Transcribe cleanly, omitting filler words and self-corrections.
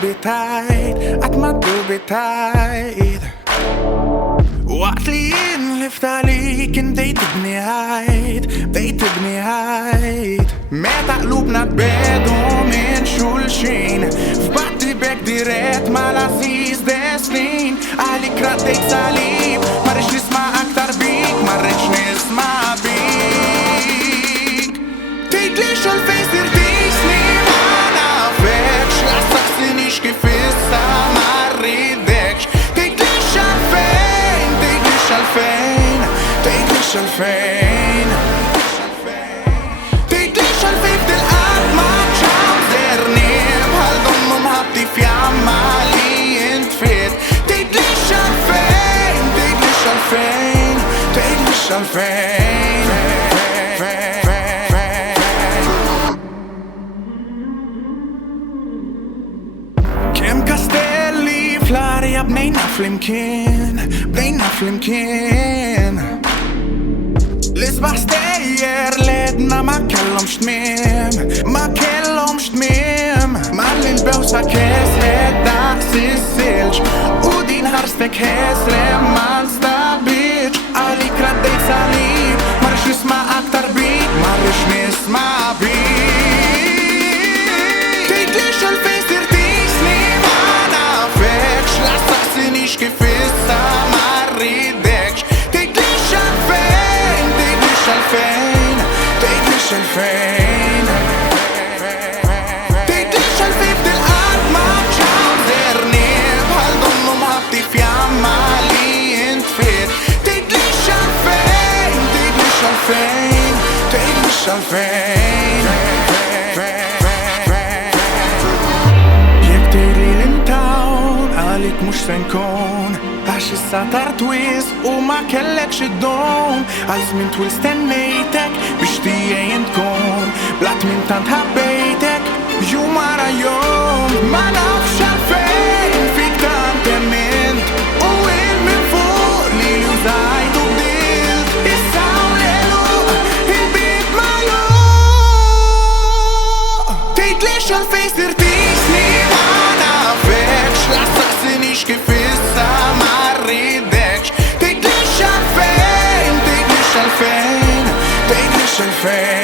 dubitajt, għat ma dubitajt. Waqt li jien liftalik indej tibni ħajt, Meta qlubna tbedu minn xulxin, f'batti bek dirett mal-aziz destin. Għalik raddejt salib, marriċ nisma aktar bik, marriċ nisma bik. Tgħidlix għalfejn sirtisni ma nafekx, la staqsinix kif issa ma rridekx. Tgħidlix għalfejn, tgħidlix għalfejn, tgħidlix għalfejn. Tgħidlix għalfejn f'dil-qalb ma ċawżerni, bħal donnu mħabti fjamma li jintfit. Tgħidlix għalfejn, tgħidlix għalfejn, tgħidlix għalfejn. Kem kastelli fl-arja bnejna flimkien, L-isbaħ stejjer ledna ma kellhomx tmiem, Malli l-bewsa kesħed daqs is-silġ, u din ħarstek ħesrem ma nstabilx. Għalik raddejt salib, marriċ nisma aktar bik, marriċ nisma bik. Tgħidlix għalfejn sirtisni ma nafekx, la staqsinix kif issa ma rridekx. Tgħidlix għalfejn, tgħidlix għalfejn, tgħidlix għalfejn. Tgħidlix għalfejn f'dil-qalb ma ċawżerni, bħal donnu mħabti fjamma li jintfit. Tgħidlix għalfejn, tgħidlix għalfejn, tgħidlix għalfejn. Jekk tgħidli l-intawn għalik mhux se nkun, għax issa tard wisq u ma kellekx id-dom. Għal żmien twil stennejtek biex tiegħi tkun, blat minn tant ħabbejtek jum wara jum. Ma nafx għalfejn fik tant emmint, u minn fuq li użajt u bdilt. Issa Ellul il-bib magħluq. Tgħidlix għalfejn sirtisni ma nafekx, la staqsinix kif issa ma rridekx. Tgħidlix għalfejn, tgħidlix għalfejn, tgħidlix għalfejn.